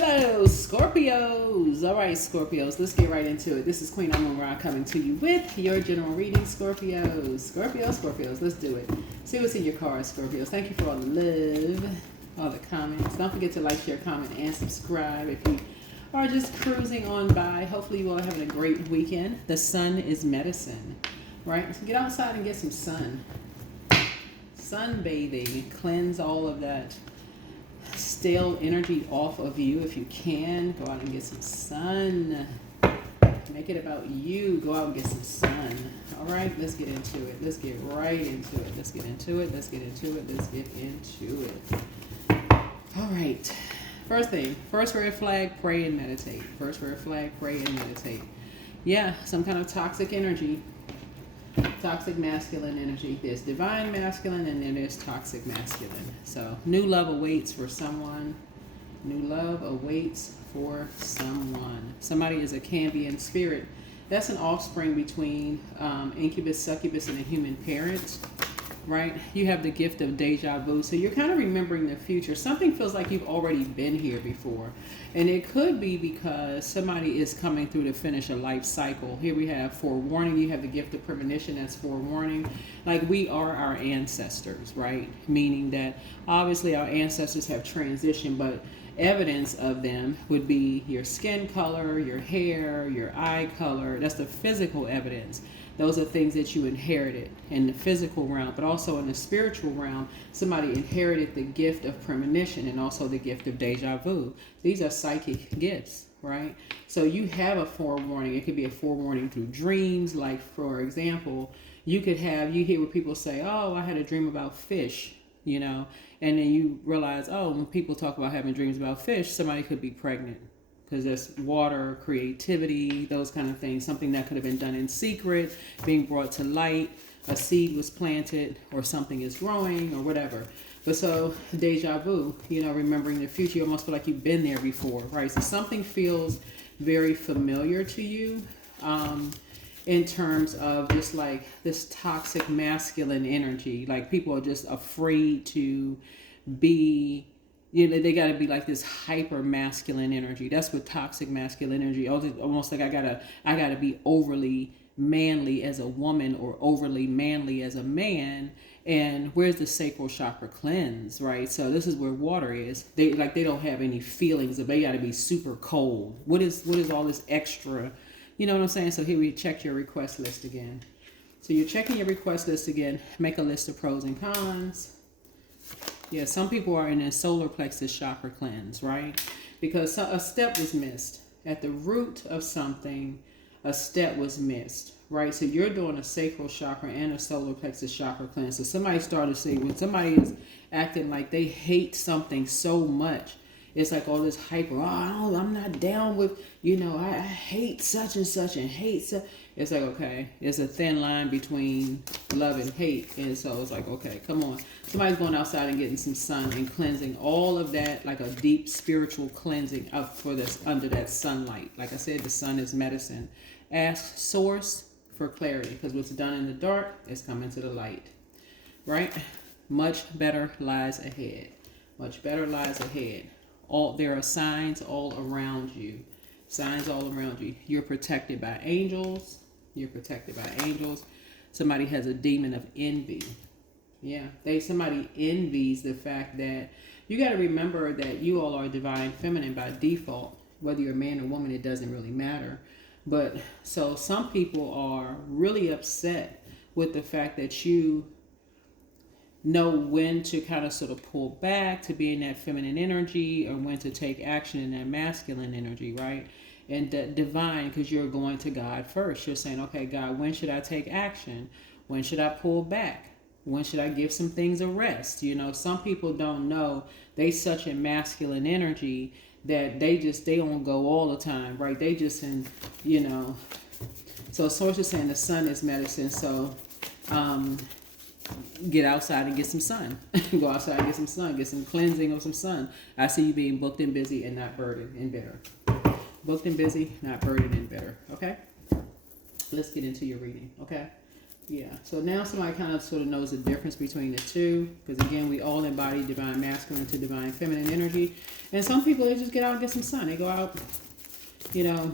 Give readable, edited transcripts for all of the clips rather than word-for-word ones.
Hello, Scorpios. All right, Scorpios, let's get right into it. This is Queen Amun Ra coming to you with your general reading, Scorpios. Scorpios, let's do it. See what's in your cards, Scorpios. Thank you for all the love, all the comments. Don't forget to like, share, comment, and subscribe if you are just cruising on by. Hopefully you all are having a great weekend. The sun is medicine, right? So get outside and get some sun. Sunbathing, cleanse all of that stale energy off of you if you can. Go out and get some sun. Make it about you. Go out and get some sun. All right, let's get into it. Let's get right into it. Let's get into it. Let's get into it. Let's get into it. All right. First thing, first red flag, pray and meditate. First red flag, pray and meditate. Yeah, some kind of toxic energy. Toxic masculine energy. There's divine masculine and then there's toxic masculine. So new love awaits for someone. New love awaits for someone. Somebody is a Cambian spirit. That's an offspring between incubus, succubus, and a human parent. Right? You have the gift of deja vu. So you're kind of remembering the future. Something feels like you've already been here before. And it could be because somebody is coming through to finish a life cycle. Here we have forewarning. You have the gift of premonition. That's forewarning. Like we are our ancestors, right? Meaning that obviously our ancestors have transitioned, but evidence of them would be your skin color, your hair, your eye color. That's the physical evidence. Those are things that you inherited in the physical realm, but also in the spiritual realm, somebody inherited the gift of premonition and also the gift of deja vu. These are psychic gifts, right? So you have a forewarning. It could be a forewarning through dreams. Like, for example, you hear where people say, oh, I had a dream about fish, and then you realize, oh, when people talk about having dreams about fish, somebody could be pregnant. Because there's water, creativity, those kind of things. Something that could have been done in secret, being brought to light, a seed was planted, or something is growing, or whatever. But so, deja vu, remembering the future, you almost feel like you've been there before, right? So something feels very familiar to you in terms of just like this toxic masculine energy. Like people are just afraid to be... they got to be like this hyper masculine energy. That's what toxic masculine energy. Almost like I gotta be overly manly as a woman or overly manly as a man. And where's the sacral chakra cleanse, right? So this is where water is. They don't have any feelings. They got to be super cold. What is all this extra? You know what I'm saying? So here we check your request list again. So you're checking your request list again. Make a list of pros and cons. Yeah, some people are in a solar plexus chakra cleanse, right? Because a step was missed. At the root of something, a step was missed, right? So you're doing a sacral chakra and a solar plexus chakra cleanse. So somebody started to say, when somebody is acting like they hate something so much, it's like all this hyper, I'm not down with, I hate such and such and hate such. It's like, okay, there's a thin line between love and hate. And so it's like, okay, come on. Somebody's going outside and getting some sun and cleansing all of that, like a deep spiritual cleansing up for this under that sunlight. Like I said, the sun is medicine. Ask source for clarity, because what's done in the dark is coming to the light, right? Much better lies ahead. Much better lies ahead. There are signs all around you. Signs all around you. You're protected by angels. You're protected by angels. Somebody has a demon of envy. Yeah, somebody envies the fact that you got to remember that you all are divine feminine by default. Whether you're a man or woman, it doesn't really matter. But so some people are really upset with the fact that you know when to kind of sort of pull back to be in that feminine energy or when to take action in that masculine energy, right? And divine, because you're going to God first. You're saying, okay, God, when should I take action? When should I pull back? When should I give some things a rest? Some people don't know they such a masculine energy that they don't go all the time, right? They just so source is saying the sun is medicine. So get outside and get some sun. Go outside and get some sun. Get some cleansing of some sun. I see you being booked and busy and not burdened and bitter. Booked and busy, not burdened and bitter. Okay? Let's get into your reading. Okay? Yeah. So now somebody kind of sort of knows the difference between the two, because again, we all embody divine masculine to divine feminine energy, and some people, they just get out and get some sun. They go out. You know,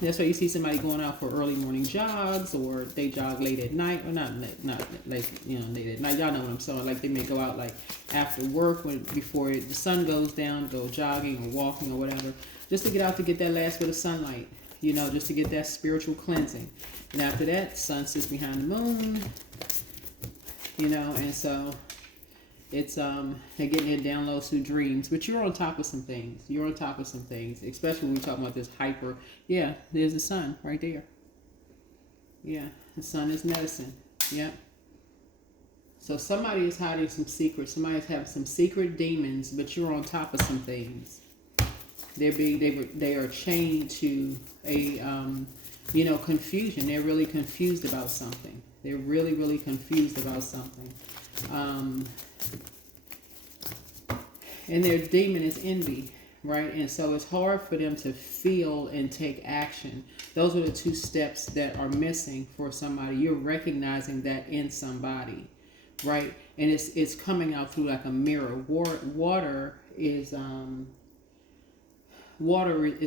that's why you see somebody going out for early morning jogs, or they jog late at night, or not late, late at night. Y'all know what I'm saying. Like they may go out like after work before the sun goes down, go jogging or walking or whatever, just to get out to get that last bit of sunlight. You know, just to get that spiritual cleansing. And after that, sun sits behind the moon. You know, and so it's they're getting their downloads through dreams, but you're on top of some things. You're on top of some things, especially when we're talking about this hyper. Yeah, there's the sun right there. Yeah, the sun is medicine. Yeah. So somebody is hiding some secrets. Somebody's having some secret demons, but you're on top of some things. They are chained to a confusion. They're really confused about something. They're really, really confused about something. And their demon is envy, right? And so it's hard for them to feel and take action. Those are the two steps that are missing for somebody. You're recognizing that in somebody, right? And it's coming out through like a mirror. Water is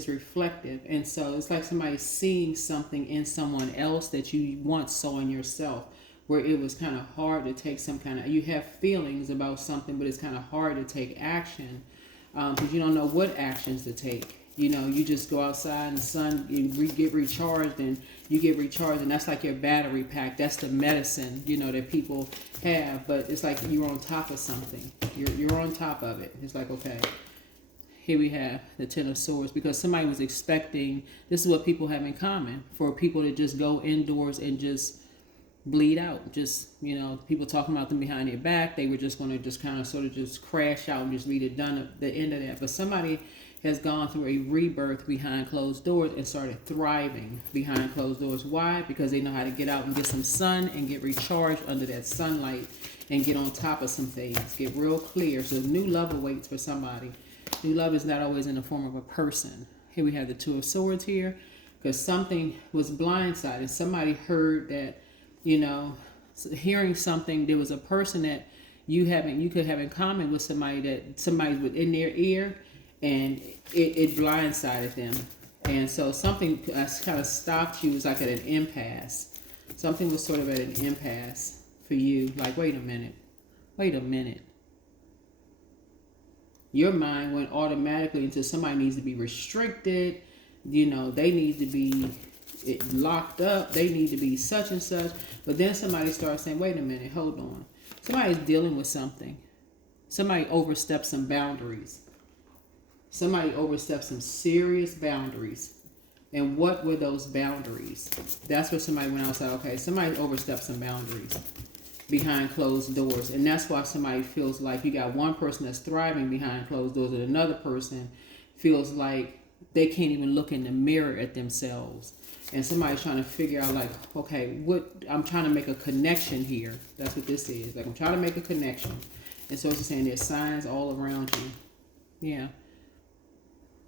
reflective, and so it's like somebody seeing something in someone else that you once saw in yourself, where it was kind of hard to take some kind of, you have feelings about something, but it's kind of hard to take action because you don't know what actions to take. You know, you just go outside in the sun, you get recharged, and that's like your battery pack. That's the medicine, that people have, but it's like you're on top of something. You're on top of it. It's like, okay, here we have the Ten of Swords, because somebody was expecting, this is what people have in common, for people to just go indoors and just bleed out. Just, people talking about them behind their back. They were just going to just kind of sort of just crash out and just be done at the end of that. But somebody has gone through a rebirth behind closed doors and started thriving behind closed doors. Why? Because they know how to get out and get some sun and get recharged under that sunlight and get on top of some things. Get real clear. So new love awaits for somebody. New love is not always in the form of a person. Here we have the Two of Swords here, because something was blindsided. Somebody heard that, hearing something. There was a person that you could have in common with somebody, that somebody was in their ear, and it blindsided them. And so something kind of stopped you. It was like at an impasse. Something was sort of at an impasse for you. Like, wait a minute. Your mind went automatically into somebody needs to be restricted. They need to be locked up. They need to be such and such. But then somebody starts saying, wait a minute, hold on. Somebody's dealing with something. Somebody overstepped some boundaries. Somebody overstepped some serious boundaries. And what were those boundaries? That's where somebody went outside. Okay, somebody overstepped some boundaries behind closed doors. And that's why somebody feels like you got one person that's thriving behind closed doors, and another person feels like they can't even look in the mirror at themselves. And somebody's trying to figure out, like, okay, I'm trying to make a connection here. That's what this is. Like, I'm trying to make a connection. And so it's just saying there's signs all around you.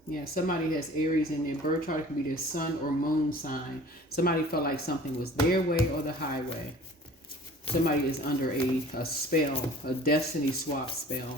Yeah, somebody has Aries in their birth chart. It could be their sun or moon sign. Somebody felt like something was their way or the highway. Somebody is under a spell, a destiny swap spell.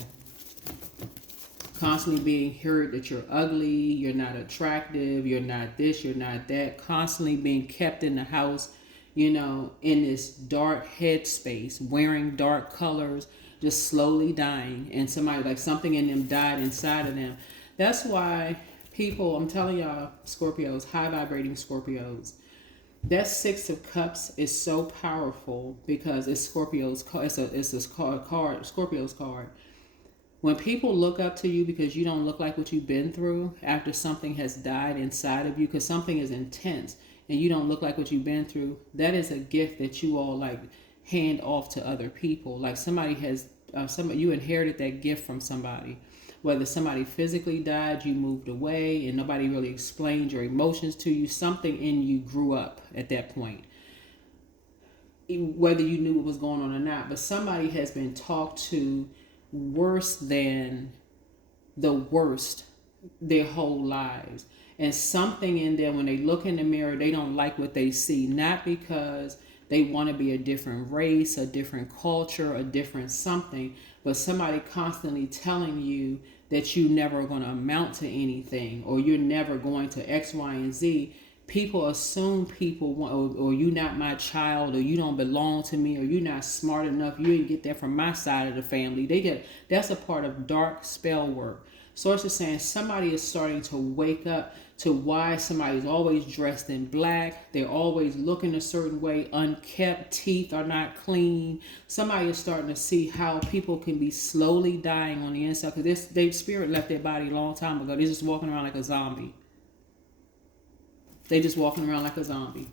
Constantly being heard that you're ugly, you're not attractive, you're not this, you're not that. Constantly being kept in the house, in this dark headspace, wearing dark colors, just slowly dying. And somebody, like something in them died inside of them. That's why people, I'm telling y'all, Scorpios, high vibrating Scorpios, that Six of Cups is so powerful because it's Scorpio's card. It's a card, Scorpio's card. When people look up to you because you don't look like what you've been through after something has died inside of you, because something is intense and you don't look like what you've been through, that is a gift that you all like hand off to other people. Like somebody has, you inherited that gift from somebody. Whether somebody physically died, you moved away, and nobody really explained your emotions to you. Something in you grew up at that point. Whether you knew what was going on or not. But somebody has been talked to worse than the worst their whole lives. And something in them, when they look in the mirror, they don't like what they see. Not because They want to be a different race, a different culture, a different something. But somebody constantly telling you that you never going to amount to anything, or you're never going to X, Y, and Z. People assume people want, or you not my child, or you don't belong to me, or you're not smart enough. You didn't get that from my side of the family. That's a part of dark spell work. So it's just saying somebody is starting to wake up to why somebody's always dressed in black. They're always looking a certain way, unkept, teeth are not clean. Somebody is starting to see how people can be slowly dying on the inside, because their spirit left their body a long time ago. They're just walking around like a zombie. They just walking around like a zombie.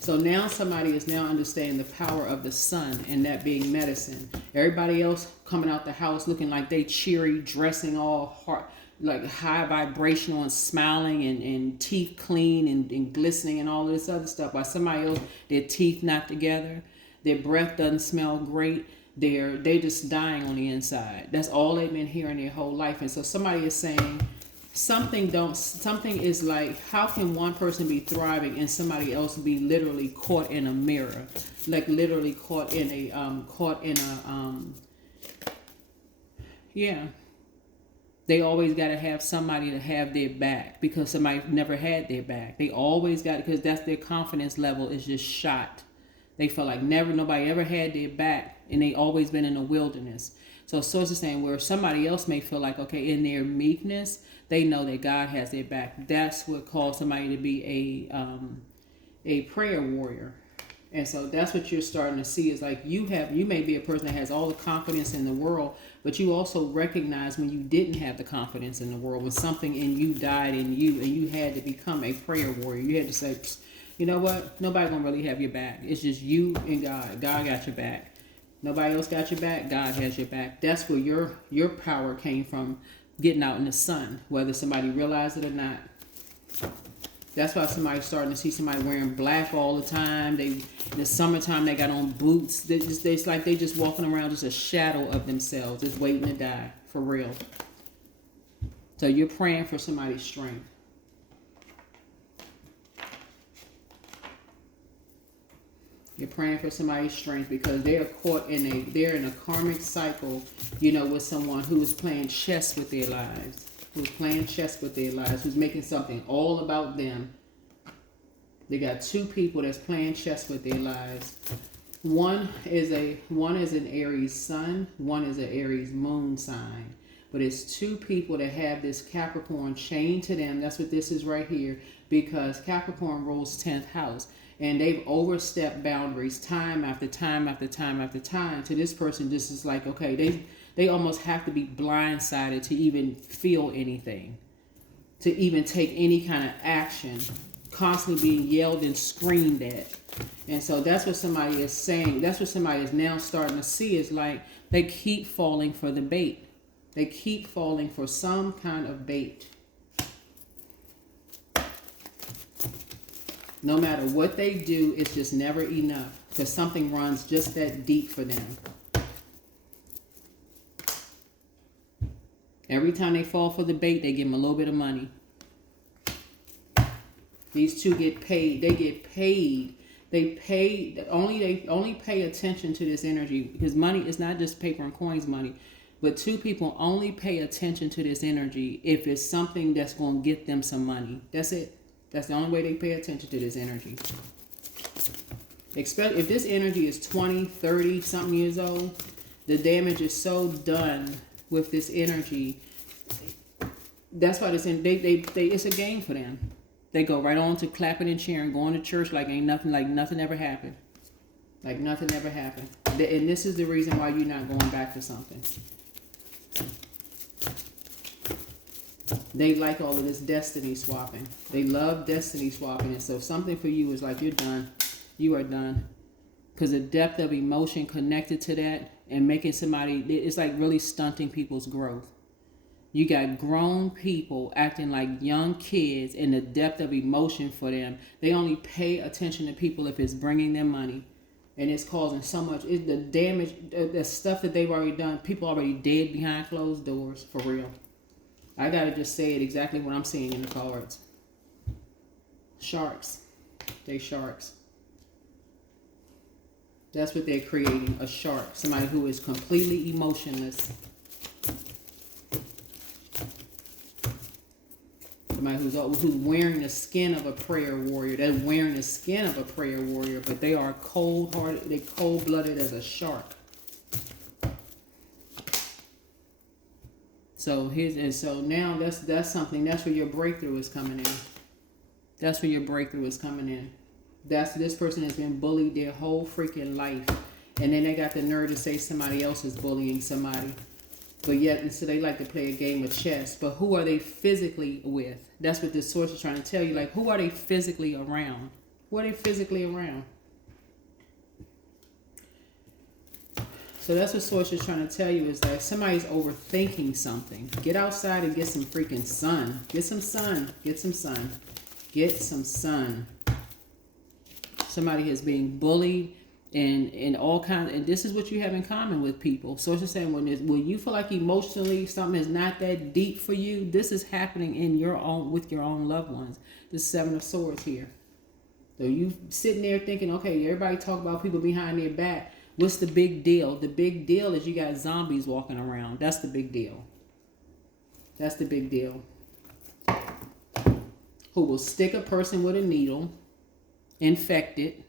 So now somebody is now understanding the power of the sun, and that being medicine. Everybody else coming out the house looking like they cheery, dressing all hard, like high vibrational and smiling and teeth clean and glistening and all this other stuff. While somebody else, their teeth not together, their breath doesn't smell great. They just dying on the inside. That's all they've been hearing their whole life. And so somebody is saying, something is like, how can one person be thriving and somebody else be literally caught in a mirror, like literally caught in a yeah. They always got to have somebody to have their back, because somebody never had their back. They always got, because that's their confidence level is just shot. They feel like nobody ever had their back, and they always been in the wilderness. So it's the same where somebody else may feel like, okay, in their meekness, they know that God has their back. That's what calls somebody to be a prayer warrior. And so that's what you're starting to see is like you may be a person that has all the confidence in the world, but you also recognize when you didn't have the confidence in the world, when something in you died in you and you had to become a prayer warrior. You had to say, you know what? Nobody gonna really have your back. It's just you and God. God got your back. Nobody else got your back. God has your back. That's where your power came from, getting out in the sun, whether somebody realized it or not. That's why somebody's starting to see somebody wearing black all the time. In the summertime, they got on boots. It's like they just walking around just a shadow of themselves, just waiting to die, for real. So you're praying for somebody's strength. You're praying for somebody's strength because they are caught they're in a karmic cycle, with someone who is playing chess with their lives. Who's making something all about them. They got two people that's playing chess with their lives. One is an Aries sun, one is an Aries moon sign. But it's two people that have this Capricorn chained to them. That's what this is right here, because Capricorn rules 10th house. And they've overstepped boundaries time after time after time after time. To this person, this is like, okay, they almost have to be blindsided to even feel anything, to even take any kind of action, constantly being yelled and screamed at. And so that's what somebody is saying. That's what somebody is now starting to see, is like they keep falling for the bait. They keep falling for some kind of bait. No matter what they do, it's just never enough, because something runs just that deep for them. Every time they fall for the bait, they give them a little bit of money. These two get paid. They get paid. They only pay attention to this energy, because money is not just paper and coins money, but two people only pay attention to this energy if it's something that's going to get them some money. That's it. That's the only way they pay attention to this energy. If this energy is 20, 30 something years old, the damage is so done with this energy. That's why it's a game for them. They go right on to clapping and cheering, going to church like nothing ever happened. Like nothing ever happened. And this is the reason why you're not going back to something. They like all of this destiny swapping. They love destiny swapping. And so something for you is like, you're done. You are done. Because the depth of emotion connected to that and making somebody, it's like really stunting people's growth. You got grown people acting like young kids, and the depth of emotion for them. They only pay attention to people if it's bringing them money. And it's causing so much. The damage, the stuff that they've already done, people already dead behind closed doors, for real. I gotta just say it exactly what I'm seeing in the cards. Sharks. They sharks. That's what they're creating, a shark. Somebody who is completely emotionless. Somebody who's wearing the skin of a prayer warrior. They're wearing the skin of a prayer warrior, but they are cold-hearted. They're cold-blooded as a shark. So now that's something. That's where your breakthrough is coming in. That's where your breakthrough is coming in. This person has been bullied their whole freaking life, and then they got the nerve to say somebody else is bullying somebody. But yet, and so they like to play a game of chess. But who are they physically with? That's what this source is trying to tell you. Like, who are they physically around? Who are they physically around? So that's what source is trying to tell you, is that somebody's overthinking something. Get outside and get some freaking sun. Get some sun. Get some sun. Get some sun. Somebody is being bullied. And all kinds, and this is what you have in common with people. So it's just saying, when you feel like emotionally something is not that deep for you, this is happening in your own, with your own loved ones. The Seven of Swords here. So you sitting there thinking, okay, everybody talk about people behind their back. What's the big deal? The big deal is you got zombies walking around. That's the big deal. That's the big deal. Who will stick a person with a needle, infect it,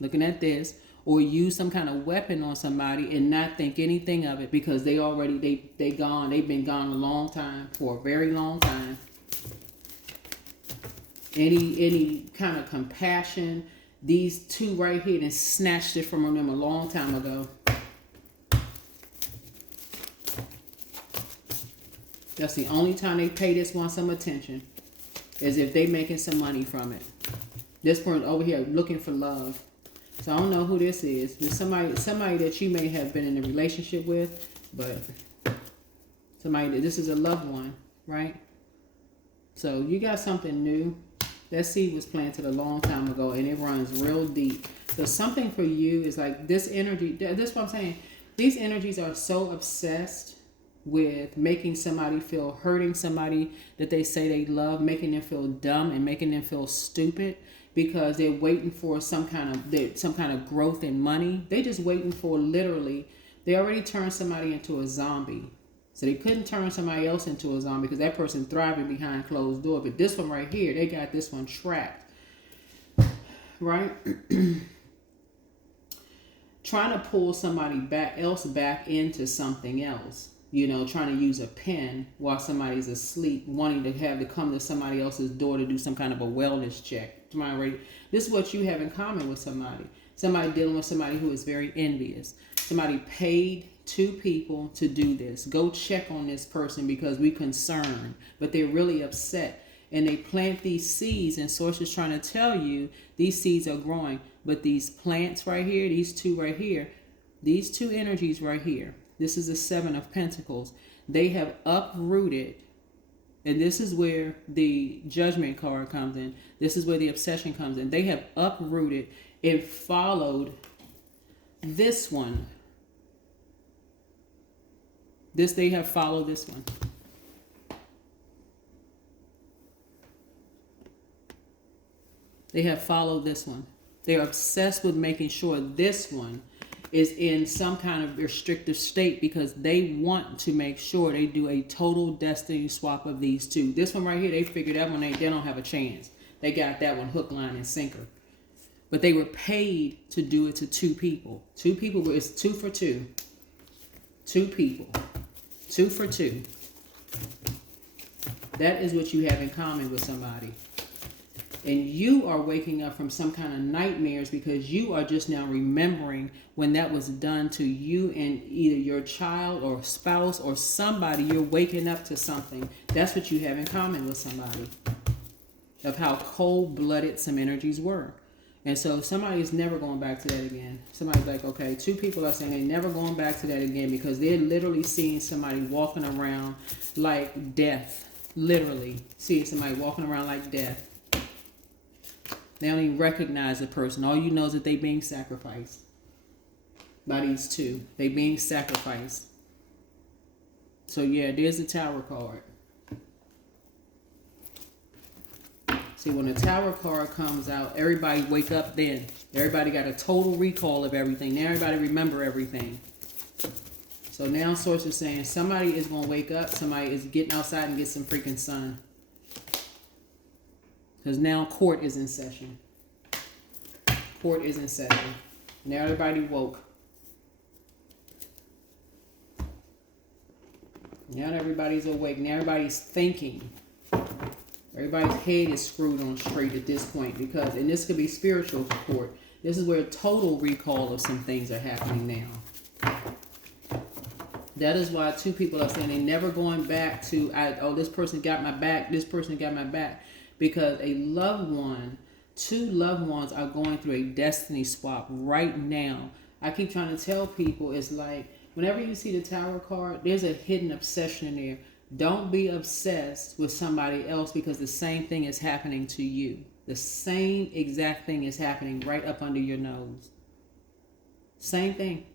looking at this, or use some kind of weapon on somebody and not think anything of it, because they already, they've been gone a long time, for a very long time. Any kind of compassion, these two right here, and snatched it from them a long time ago. That's the only time they pay this one some attention, is if they making some money from it. This person over here looking for love. So I don't know who this is. There's somebody that you may have been in a relationship with, but this is a loved one, right? So you got something new. That seed was planted a long time ago, and it runs real deep. So something for you is like this energy. This is what I'm saying. These energies are so obsessed with making somebody feel, hurting somebody that they say they love, making them feel dumb and making them feel stupid, because they're waiting for some kind of growth in money. They just waiting for, literally, they already turned somebody into a zombie. So they couldn't turn somebody else into a zombie because that person thriving behind closed doors. But this one right here, they got this one trapped. Right? Trying to pull somebody back into something else. You know, trying to use a pen while somebody's asleep, wanting to have to come to somebody else's door to do some kind of a wellness check. This is what you have in common with somebody. Somebody dealing with somebody who is very envious. Somebody paid two people to do this. Go check on this person because we're concerned. But they're really upset. And they plant these seeds, and Source is trying to tell you these seeds are growing. But these plants right here, these two right here, these two energies right here, this is the Seven of Pentacles. They have uprooted, and this is where the Judgment card comes in. This is where the obsession comes in. They have uprooted and followed this one. They have followed this one. They have followed this one. They're obsessed with making sure this one is in some kind of restrictive state, because they want to make sure they do a total destiny swap of these two. This one right here, they figured that one they don't have a chance. They got that one hook, line, and sinker. But they were paid to do it to two people. Two people, it's 2 for 2. Two people. 2 for 2. That is what you have in common with somebody. And you are waking up from some kind of nightmares because you are just now remembering when that was done to you and either your child or spouse or somebody. You're waking up to something. That's what you have in common with somebody. Of how cold-blooded some energies were. And so somebody's never going back to that again. Somebody's like, okay, two people are saying they're never going back to that again because they're literally seeing somebody walking around like death. Literally seeing somebody walking around like death. They don't even recognize the person. All you know is that they being sacrificed by these two. They being sacrificed. So yeah, there's the Tower card. See, when the Tower card comes out, everybody wake up then. Everybody got a total recall of everything. Now everybody remember everything. So now Source is saying somebody is going to wake up. Somebody is getting outside and get some freaking sun. Because now court is in session. Court is in session. Now everybody woke. Now everybody's awake. Now everybody's thinking. Everybody's head is screwed on straight at this point because, and this could be spiritual court. This is where total recall of some things are happening now. That is why two people are saying they're never going back to, oh, this person got my back, this person got my back. Because a loved one, two loved ones are going through a destiny swap right now. I keep trying to tell people, it's like, whenever you see the Tower card, there's a hidden obsession in there. Don't be obsessed with somebody else because the same thing is happening to you. The same exact thing is happening right up under your nose. Same thing.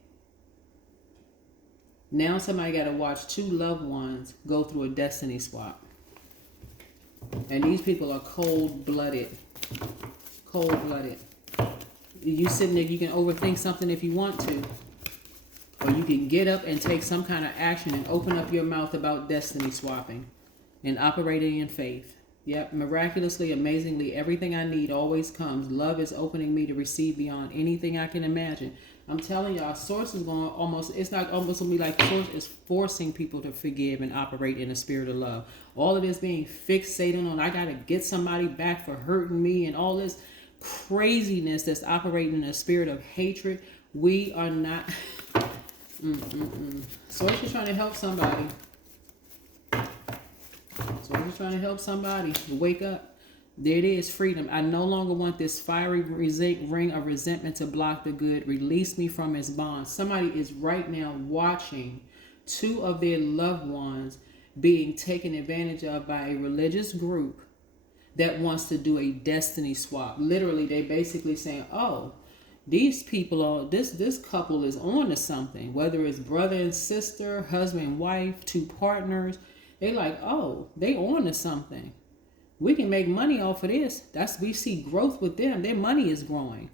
Now somebody got to watch two loved ones go through a destiny swap. And these people are cold-blooded. Cold-blooded. You sitting there, you can overthink something if you want to. Or you can get up and take some kind of action and open up your mouth about destiny swapping and operating in faith. Yep, miraculously, amazingly, everything I need always comes. Love is opening me to receive beyond anything I can imagine. I'm telling y'all, Source is going almost, it's not almost going to be like Source is forcing people to forgive and operate in a spirit of love. All of this being fixated on, I got to get somebody back for hurting me and all this craziness that's operating in a spirit of hatred. We are not... Source is trying to help somebody. Source is trying to help somebody to wake up. There it is, freedom. I no longer want this fiery ring of resentment to block the good. Release me from its bonds. Somebody is right now watching two of their loved ones being taken advantage of by a religious group that wants to do a destiny swap. Literally, they basically saying, oh, these people are, this couple is on to something, whether it's brother and sister, husband and wife, two partners. They like, oh, they on to something. We can make money off of this. We see growth with them. Their money is growing.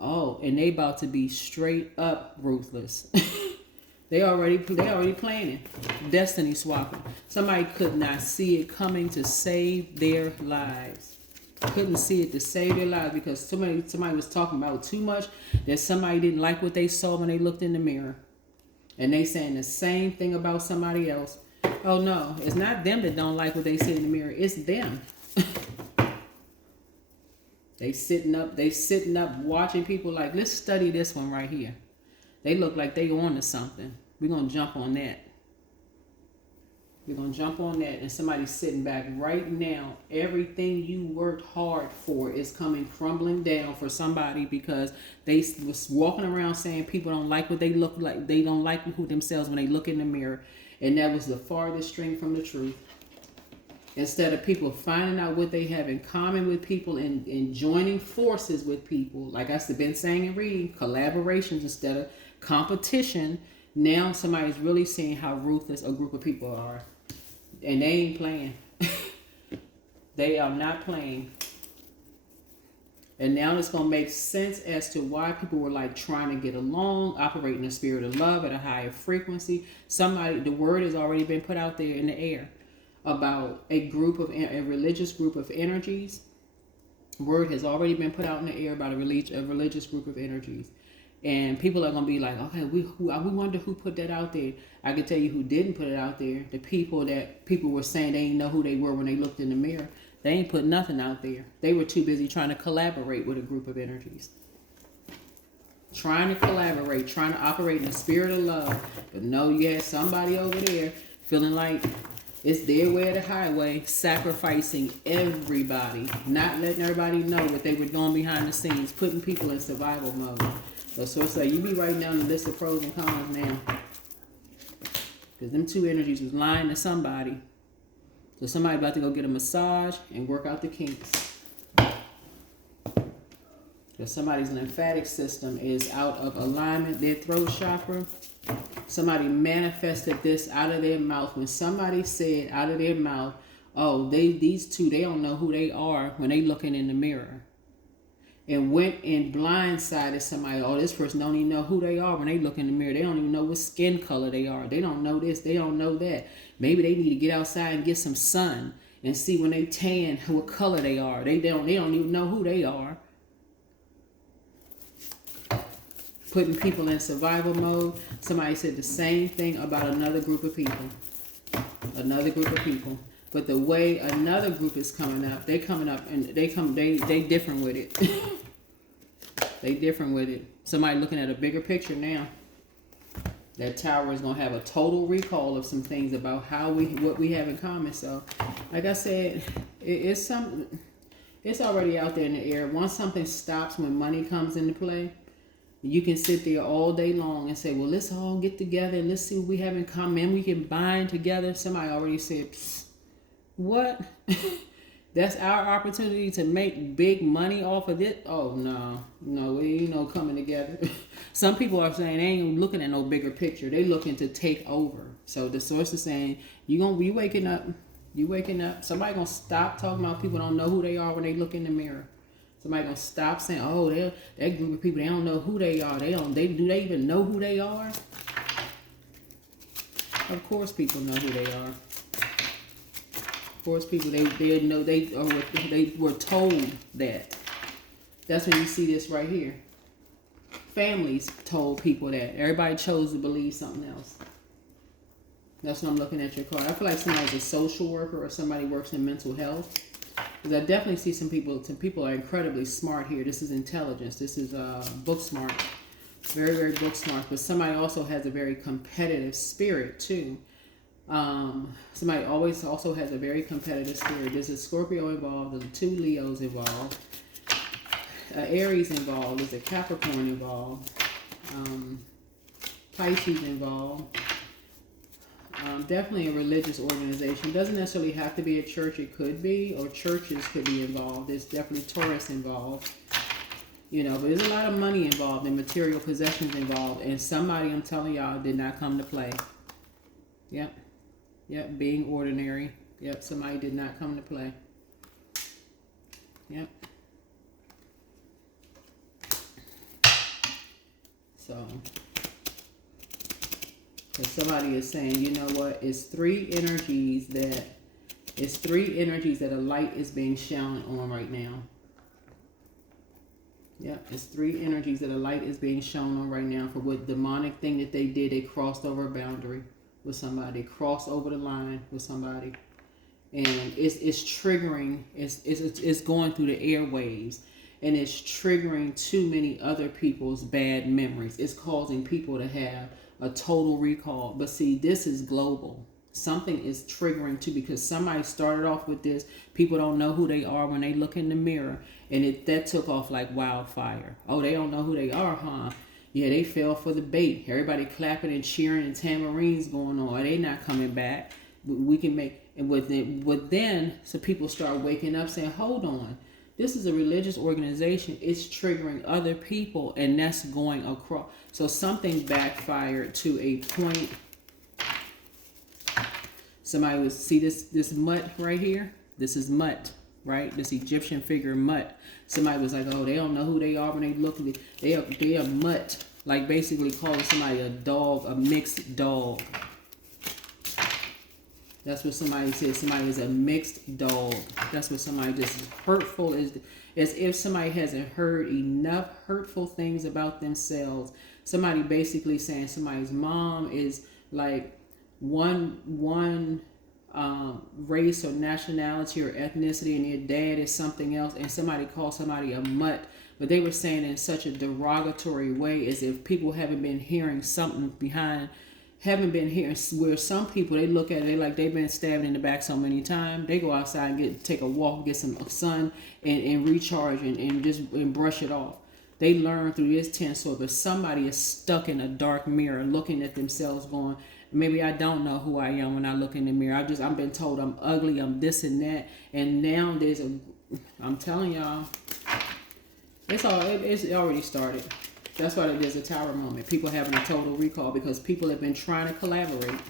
Oh, and they about to be straight up ruthless. They already planning. Destiny swapping. Somebody could not see it coming to save their lives. Couldn't see it to save their lives because somebody was talking about too much that somebody didn't like what they saw when they looked in the mirror. And they saying the same thing about somebody else. Oh no, it's not them that don't like what they see in the mirror. It's them. They sitting up watching people like, let's study this one right here. They look like they on to something. We're going to jump on that. We're going to jump on that. And somebody's sitting back right now. Everything you worked hard for is coming crumbling down for somebody because they was walking around saying people don't like what they look like. They don't like who themselves when they look in the mirror. And that was the farthest string from the truth. Instead of people finding out what they have in common with people and joining forces with people, like I've been saying and reading, collaborations instead of competition, now somebody's really seeing how ruthless a group of people are. And they ain't playing. They are not playing. And now it's going to make sense as to why people were like trying to get along, operating in a spirit of love at a higher frequency. The word has already been put out there in the air about a religious group of energies. Word has already been put out in the air about a religious group of energies. And people are going to be like, okay, we wonder who put that out there. I can tell you who didn't put it out there. The people that people were saying they didn't know who they were when they looked in the mirror. They ain't put nothing out there. They were too busy trying to collaborate with a group of energies. Trying to collaborate, trying to operate in the spirit of love. But no, you had somebody over there feeling like it's their way or the highway, sacrificing everybody, not letting everybody know what they were doing behind the scenes, putting people in survival mode. So it's like you be writing down the list of pros and cons now. Because them two energies was lying to somebody. So somebody about to go get a massage and work out the kinks. Because somebody's lymphatic system is out of alignment, their throat chakra. Somebody manifested this out of their mouth. When somebody said out of their mouth, oh, these two, they don't know who they are when they looking in the mirror. And went and blindsided somebody. Oh, this person don't even know who they are when they look in the mirror. They don't even know what skin color they are. They don't know this. They don't know that. Maybe they need to get outside and get some sun and see when they tan what color they are. They don't even know who they are. Putting people in survival mode. Somebody said the same thing about another group of people. Another group of people. But the way another group is coming up, they coming up and they different with it. They different with it. Somebody looking at a bigger picture now. That tower is gonna have a total recall of some things about what we have in common. So, like I said, it's already out there in the air. Once something stops, when money comes into play, you can sit there all day long and say, well, let's all get together and let's see what we have in common. We can bind together. Somebody already said, psst. What? That's our opportunity to make big money off of this? Oh, no, we ain't no coming together. Some people are saying they ain't looking at no bigger picture. They looking to take over. So the source is saying, you waking up. You waking up. Somebody gonna stop talking about people don't know who they are when they look in the mirror. Somebody gonna stop saying, oh, that group of people, they don't know who they are. Do they even know who they are? Of course people know who they are. Of course, people they know they were told that. That's when you see this right here. Families told people that. Everybody chose to believe something else. That's when I'm looking at your card. I feel like somebody's a social worker or somebody works in mental health. Because I definitely see some people are incredibly smart here. This is intelligence. This is book smart. Very, very book smart. But somebody also has a very competitive spirit too. Somebody always also has a very competitive spirit. There's a Scorpio involved, there's 2 Leos involved, Aries involved, there's a Capricorn involved, Pisces involved. Definitely a religious organization. Doesn't necessarily have to be a church, it could be, or churches could be involved. There's definitely Taurus involved. But there's a lot of money involved and material possessions involved, and somebody, I'm telling y'all, did not come to play. Yep, being ordinary. Yep, somebody did not come to play. Yep. So, if somebody is saying, you know what, it's three energies that a light is being shown on right now. Yep, it's 3 energies that a light is being shown on right now for what demonic thing that they did. They crossed over a boundary with somebody, crossed over the line with somebody, and it's triggering. It's going through the airwaves, and it's triggering too many other people's bad memories. It's causing people to have a total recall. But see, this is global. Something is triggering too, because somebody started off with this. People don't know who they are when they look in the mirror, and that took off like wildfire. Oh, they don't know who they are, huh? Yeah, they fell for the bait. Everybody clapping and cheering and tamarines going on. They not coming back. We can make, and then so people start waking up saying, hold on, this is a religious organization. It's triggering other people, and that's going across. So something backfired to a point. Somebody would see this MUT right here. This is MUT, right? This Egyptian figure MUT. Somebody was like, oh, they don't know who they are when they look at it. They are MUT. Like basically calling somebody a dog, a mixed dog. That's what somebody said. Somebody is a mixed dog. That's what somebody just is hurtful. As if somebody hasn't heard enough hurtful things about themselves. Somebody basically saying somebody's mom is like one race or nationality or ethnicity, and their dad is something else, and somebody calls somebody a mutt. But they were saying it in such a derogatory way, as if people haven't been hearing something behind, haven't been hearing, where some people, they look at it, they like they've been stabbed in the back so many times. They go outside and take a walk, get some sun, and recharge and brush it off. They learn through this 10 sword, but somebody is stuck in a dark mirror looking at themselves going, maybe I don't know who I am when I look in the mirror. I've been told I'm ugly, I'm this and that. And now I'm telling y'all, it's already started. That's why there's a tower moment. People having a total recall because people have been trying to collaborate.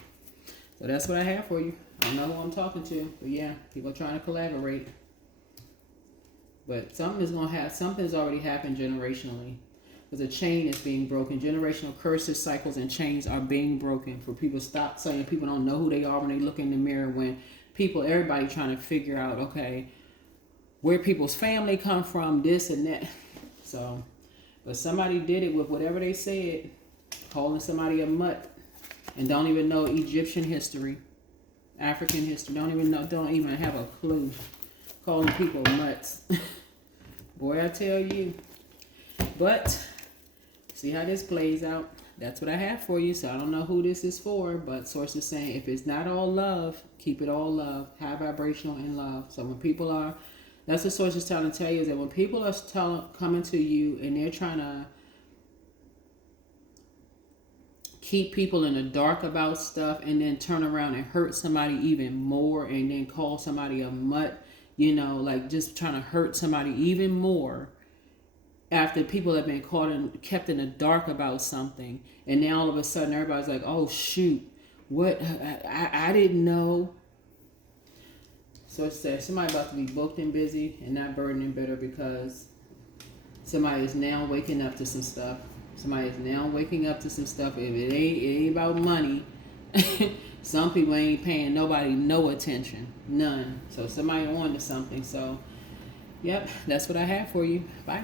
So that's what I have for you. I don't know who I'm talking to, but yeah, people are trying to collaborate. But something's already happened generationally. Because a chain is being broken. Generational curses, cycles, and chains are being broken. For people stop saying people don't know who they are when they look in the mirror. When everybody trying to figure out, okay, where people's family come from, this and that. So, but somebody did it with whatever they said, calling somebody a mutt, and don't even know Egyptian history, African history. Don't even have a clue. Calling people mutts. Boy, I tell you. But see how this plays out. That's what I have for you. So I don't know who this is for, but source is saying if it's not all love, keep it all love. High vibrational in love. So when people are, that's what source is trying to tell you, is that when people are coming to you and they're trying to keep people in the dark about stuff and then turn around and hurt somebody even more and then call somebody a mutt, like just trying to hurt somebody even more after people have been caught and kept in the dark about something, and then all of a sudden everybody's like, oh shoot, what, I didn't know. So it says somebody about to be booked and busy and not burdened and bitter because somebody is now waking up to some stuff. Somebody is now waking up to some stuff. If it ain't about money, some people ain't paying nobody no attention, none. So somebody on to something. So, yep, that's what I have for you. Bye.